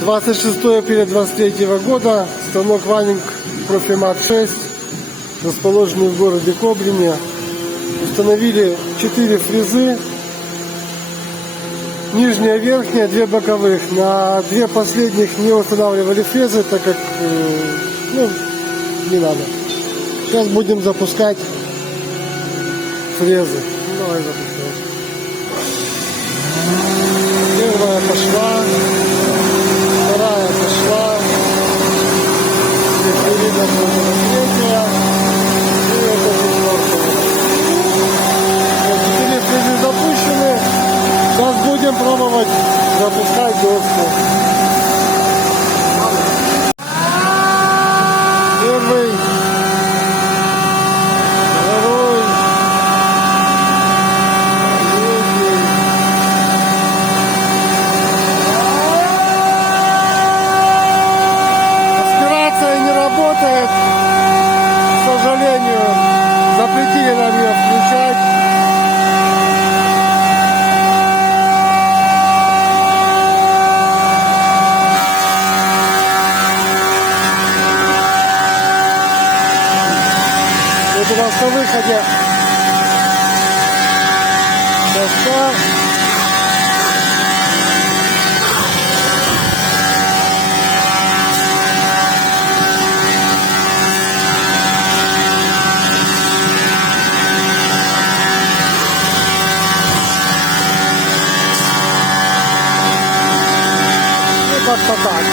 26 апреля 2023 года. Станок Ванинг Профимат 6, расположенный в городе Кобрине. Установили 4 фрезы. Нижняя, верхняя, 2 боковых. На 2 последних не устанавливали фрезы, так как не надо. Сейчас будем запускать фрезы. Давай запускаем. Первая пошла, вторая пошла, третья, и это четвертая. 4 фрезы запущены. Сейчас будем пробовать запускать доску. Первый, второй, третий. Аспирация не работает, к сожалению. Запретили нам ее включать. Вот у нас на выходе доска. Ну, как-то так.